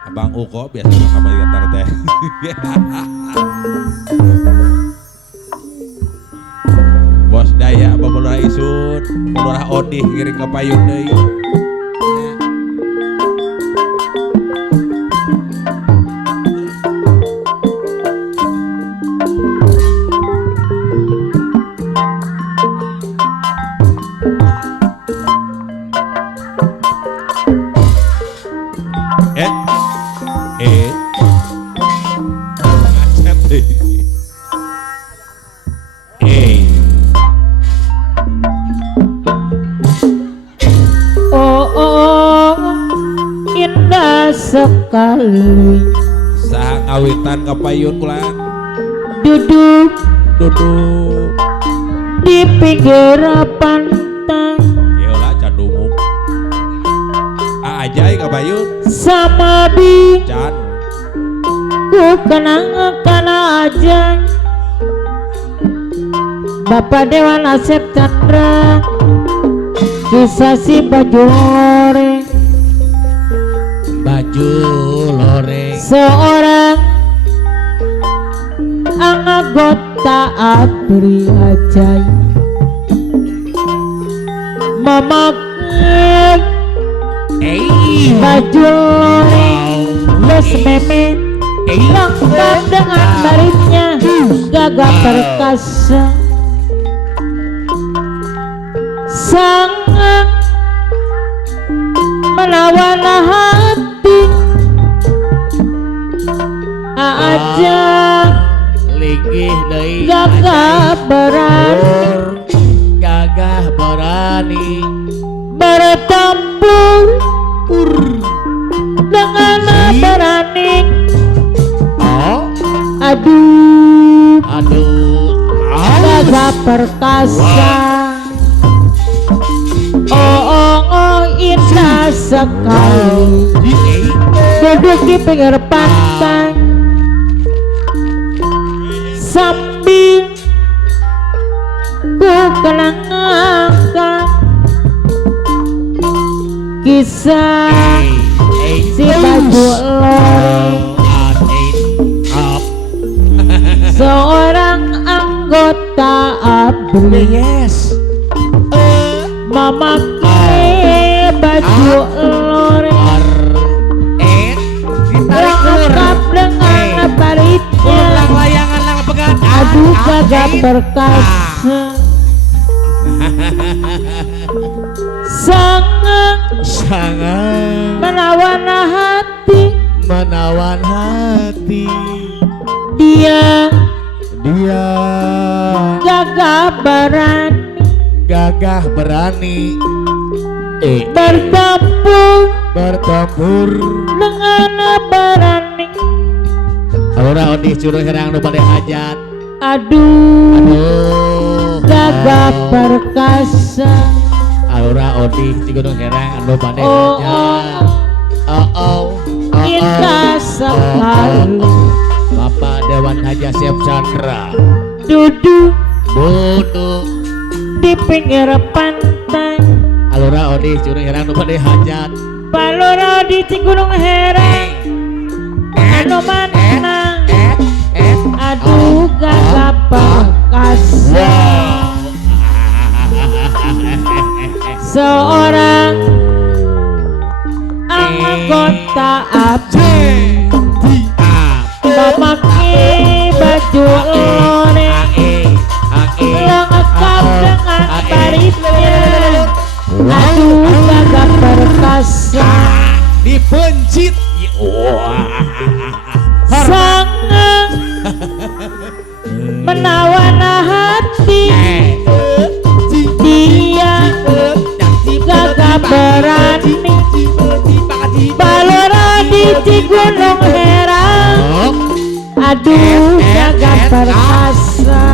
Abang Uko biasa sama gitar teh. Bos Daya Babalura Isun, Babalura Odih ngiring ke payung deui. Sekali Saha ngawitan kapayun pulang duduk di pinggir pantai yola can dumuk ajai kapayun sama bi can ku kenang kana aja Bapak Dewan Asep Chandra bisa si baju loreng seorang anggota ABRI ajaib memakai baju loreng les meme lengkap dengan baritnya gagah perkasa sangat melawan hati aja linggih deui gagah berani bertempur dengan berani aduh gagah perkasa oh indah sekali duduk di pinggir pantai sambil ku kenangkan kisah si baju loreng seorang anggota ABRI memakai baju loreng lengkap dengan baritnya aduh gagah perkasa sangat menawan hati dia gagah berani bertempur dengan berani Aura Odih curug herang nu bade hajat aduh gagah perkasa Aura Odih cigunung herang anu bade hajat indah sekali Bapak Dewan Haji Asep Chandra duduk di pinggir pantai Alura Odih curug herang nu bade hajat Balora di Cigunung Herang anu mana aduh gagah perkasa seorang anggota ABRI memakai baju loreng lengkap dengan baritnya aduh gagah perkasa dipencit sangat menawan hati dia gagah berani balora di Cigunung Herang aduh gagah perkasa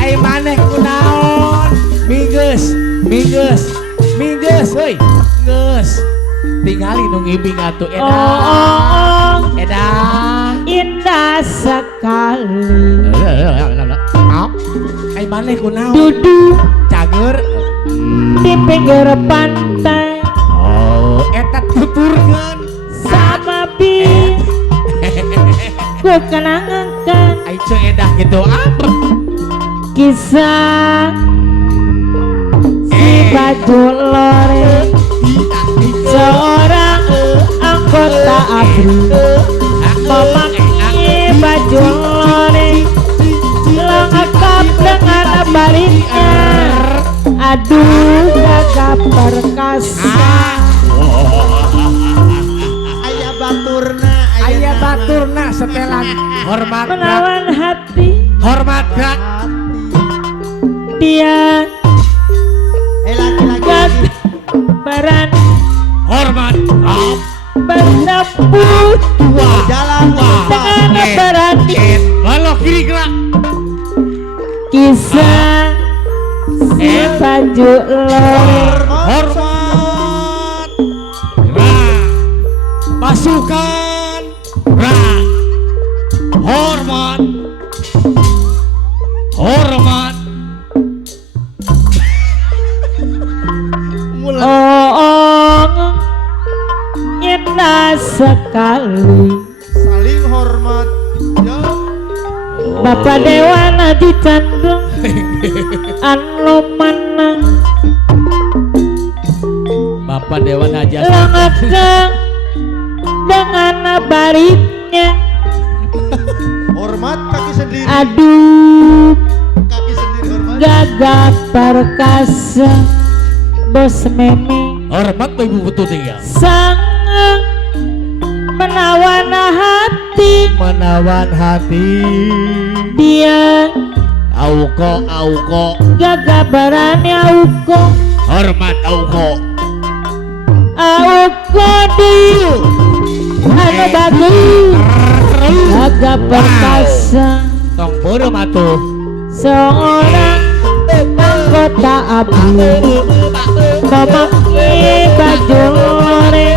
ai maneh kunaon minggeus heuy geus tingali nu ngibing atuh edan indah sekali ai maneh kunaon duduk cager di pinggir pantai eta tuturkeun berkenangan Aicu edah gitu apa? kisah si baju lore seorang anggota ABRI memakai baju lore lengkap dengan baliknya. Aduh gagap perkasa Ayah baturna setelan hormat menawan hati hormat gak dia gagabaran hormat gak bersambut jalan dengan berani balok kiri gerak kisah si baju lore hormat gerak pasukan gerak hormat hormat oh indah sekali saling hormat ya. Bapak Dewan Haji Chandra anu manang Bapak Dewan Haji lengkap dengan baliknya. Hormat kaki sendiri, Aduh kaki sendiri hormat. gagap perkasa bos meme hormat ibu betul tinggal sang menawan hati menawan hati dia auko gagabarannya auko hormat auko di anu bagus gagap perkasa tong beureum atuh seorang anggota ABRI memakai baju lore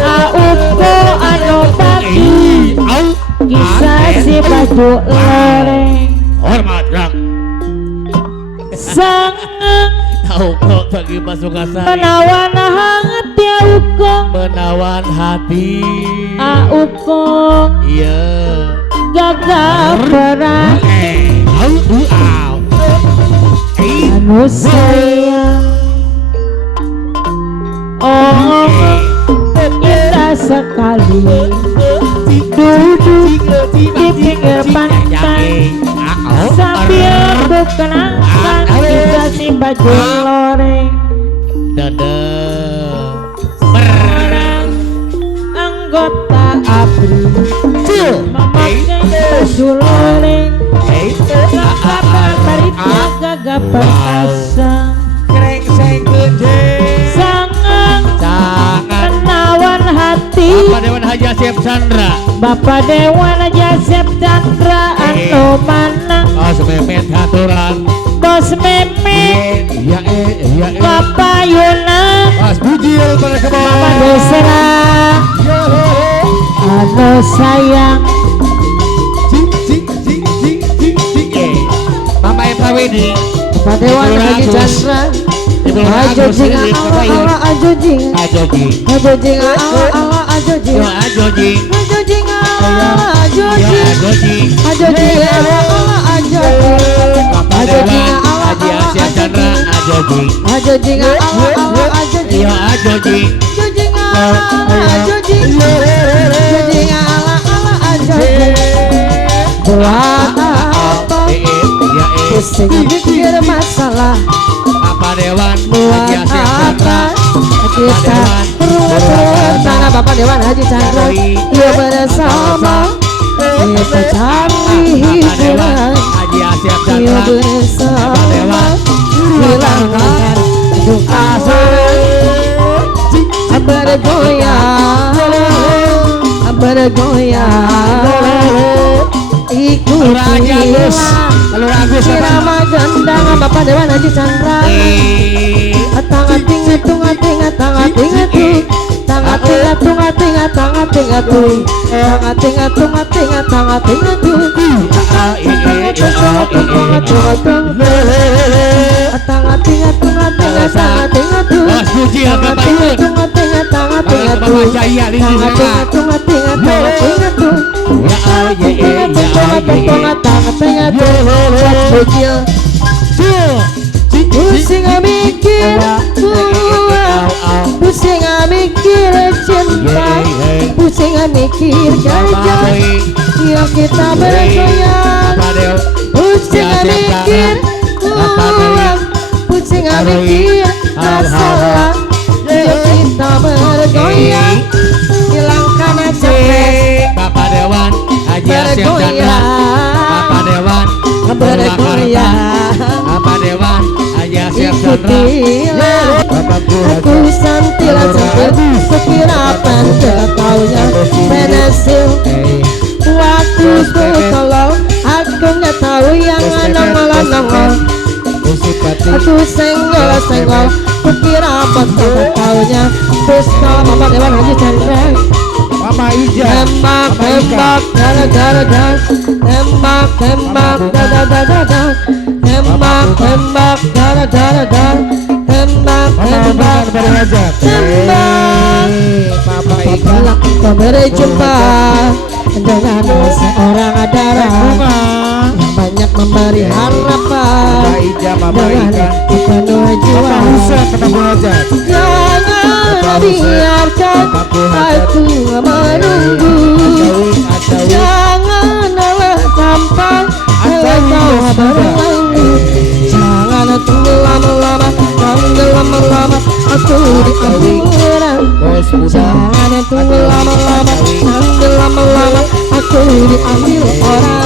auko anu bagus au kisah si baju lore hormat rak sang auko bagi pasukan sari menawan hati auko menawan hati auko iya gagap perang au anu sayang oh indah sekali duduk di pinggir pantai sambil berkenangan kisah si baju lore dada seorang anggota ABRI memakai baju lore lengkap baliknya gagap perkasa kreng sengkeun sangat sangat menawan hati Bapak Dewan Haji Asep Chandra Bapak Dewan Haji Asep Chandra anu manang oh sememet haturan bos meme iya Bapak Yuna Mas Bujil pada ke Mama bawah Desra anu sayang Mama Eva Wedi Bapak Dewan Haji Chandra ajo jing ala ajo jing ajo jing ajo jing ala ajo jing yo ajo jing ajo jing ala ajo yo jing ajo jing ajo jing ala ajo jing Bapak ajo jing Dewan ala Haji Asep Chandra ajo jing ajo jing ala ajo jing yo ajo jing ajo jing ala ajo jing ajo jing ala ajo jing buat apa pusing mikir masalah Bapak Dewan buat Haji Asep apa Chandra kita berurusan tanah Bapak Dewan Haji Chandra yuk bersama kita cari hiburan Haji Asep yuk Chandra bersama hilangkan duka bergoyang ikuti Telur Agus irama gendang Bapak Dewan Haji Chandra Tangating atung ating atang ating atung tangating atung ating atang ating atung tangating atung ating atang ating atung atang ating atung ating atang ating atung Mas Puji agak ating atung ating ating atu Bapak Jaya di sini. ating atu pusing mikir pusing mikir cinta pusing mikir gajah yang kita bergoyang pusing mikir uang pusing mikir masalah yang kita bergoyang hilangkan capek Bapak Dewan Haji Asyik Chandra, Bapak Dewan bergoyang Bapak Dewan Haji Asyik Chandra, ikutilah aku santilah sampai sekirapan ketaunya penesil waktu ku tolong aku nggak tahu yang nongol aku senggol kukira betul ketaunya terus sama Bapak Dewan Haji Chandra Mama Ija, tembak gara-gara tembak da-da-da-da-da tembak gara-gara tembak Papa Papa kita berjumpa dengan seorang darah yang banyak memberi harapan dengan penuh jiwa. Jangan biarkan aku menunggu, janganlah sampai engkau berlalu. Jangan tunggu lama-lama, jangan lama-lama aku diambil orang. Jangan tunggu lama-lama, jangan lama-lama aku diambil orang.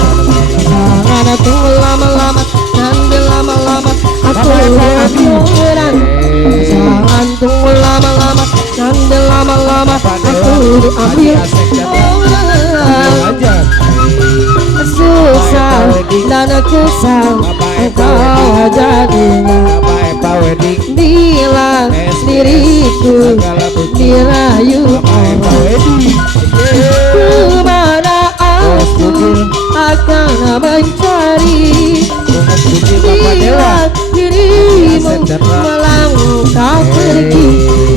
Jangan tunggu lama-lama, jangan lama-lama aku diambil orang. Jangan tunggu lama-lama, jangan lama-lama aku diambil orang. Susah dan kesal engkau jadinya bila diriku dirayu orang. Kemana aku akan mencari bila dirimu melangkah pergi.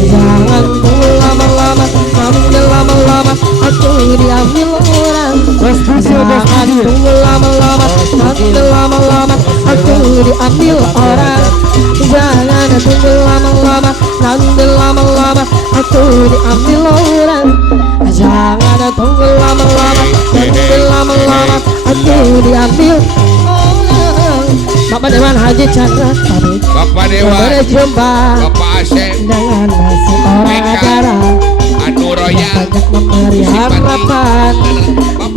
Jangan tunggu lama-lama, jangan lama-lama aku diambil orang. Jangan tunggu lama-lama, jangan lama-lama aku diambil orang. Jangan tunggu lama-lama, jangan lama-lama aku diambil orang. Jangan tunggu lama-lama, jangan lama-lama aku diambil orang. Bapak Dewan Haji Chandra, Bapak Dewan, berjumpa Bapak Asep, dengan seorang darah Anu Royal, banyak memberi harapan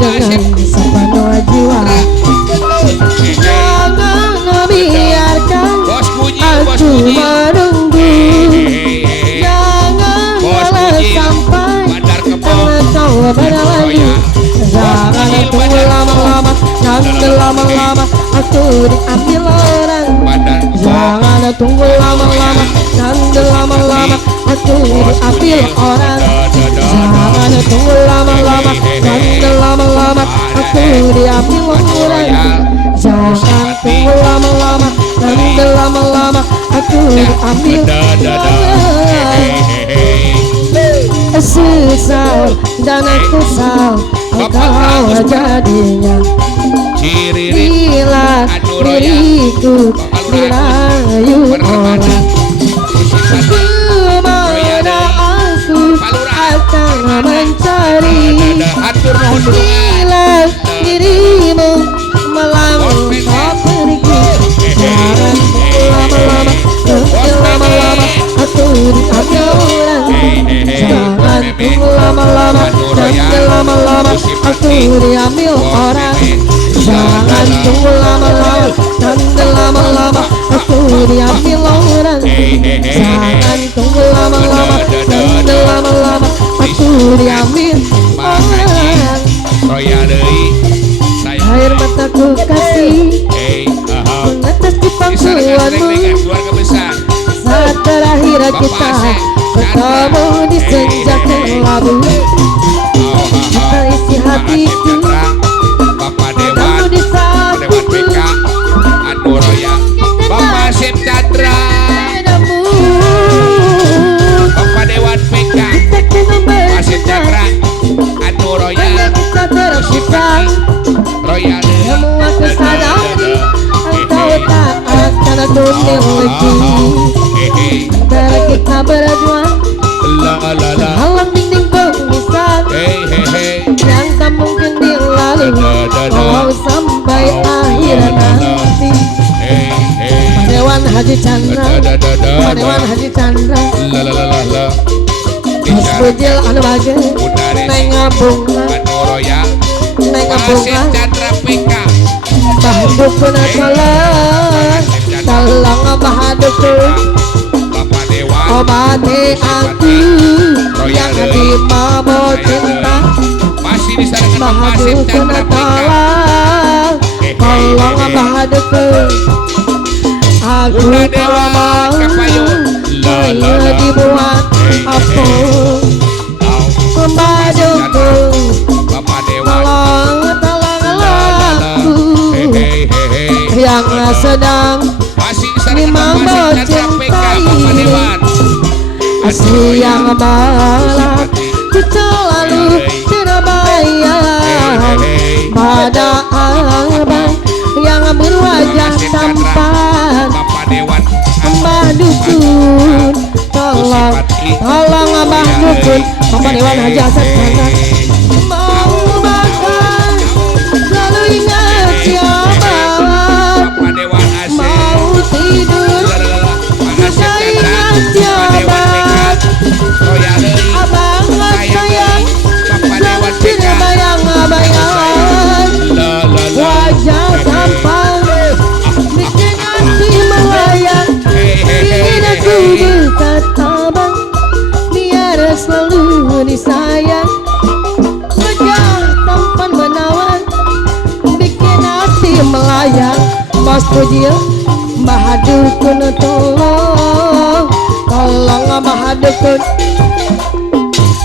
dengan sepenuh jiwa. Jangan biarkan Bos Puji, Bos aku Puji, menunggu, jangan Bos Puji, sampai Bandar Kebo, engkau berlalu. Jangan tunggu lama-lama, jangan lama-lama aku diambil orang. Bandar Kebo, Jangan tunggu lama-lama, jangan lama-lama aku diambil orang. Jangan tunggu lama-lama, jangan lama-lama aku diambil orang. Jangan tunggu lama-lama, jangan lama-lama aku diambil orang. Susah dan kesal engkau jadinya bila diriku dirayu orang. Kemana aku akan mencari bila dirimu melangkah pergi. Jangan lama-lama, jangan lama-lama aku diambil orang. Jangan tunggu lama-lama, jangan lama-lama aku diambil orang. Jangan tunggu lama-lama, jangan lama-lama aku diambil orang. Jangan tunggu lama-lama, jangan lama-lama aku diambil orang. Royal deui, saya Air mataku kasih menetes di pangkuanmu keluarga besar. saat terakhir kita bertemu di senja kelabu. Kita isi hatiku Bapak ketemu Dewan, di saat Dewan itu. PK, Anu Royal, Bapak Asep Chandra, Padamu Bapak Dewan PK, Haji Chandra Padewan Haji Chandra la Bos bujil anu bage Neng bunga Royal Neng bunga Chandra PK Bahadukun tolong Tolong bahadukun Bapak Dewa Obati aku Yang di mamo cinta masih disarankan Masif Bahadukun Chandra PK tolong Tolong bahadukun Aku Udah tak Dewa mau Kapayun Ayo dibuat apa Bahadukun Bapak Dewa Tolong aku Yang sedang masih Ini disarankan mama Masif Chandra PK Bapak cintai Dewan siang malam ku selalu Surabaya pada abang yang berwajah tampan Bapak Dewan Mbah Dukun tolong Mbah Dukun Bapak Dewan Haji Asad Kanda mau makan selalu ingat siapa Bapak Dewan AC mau tidur bisa ingat siapa abang sayang Bapak Dewan tidak bayang-bayang wajah tampan bikin hati melayang ingin aku dekat abang biar selalu disayang wajah tampan menawan bikin hati melayang Bos Bujil Mbah Dukun tolong Mbah Dukun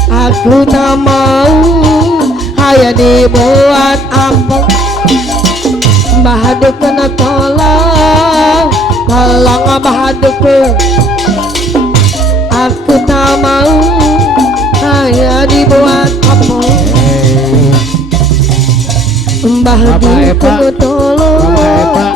aku tak mau hanya dibuat apa Mbah Dukun tolong Mbah Dukun aku tak mau hanya dibuat apa Mbah Dukun tolong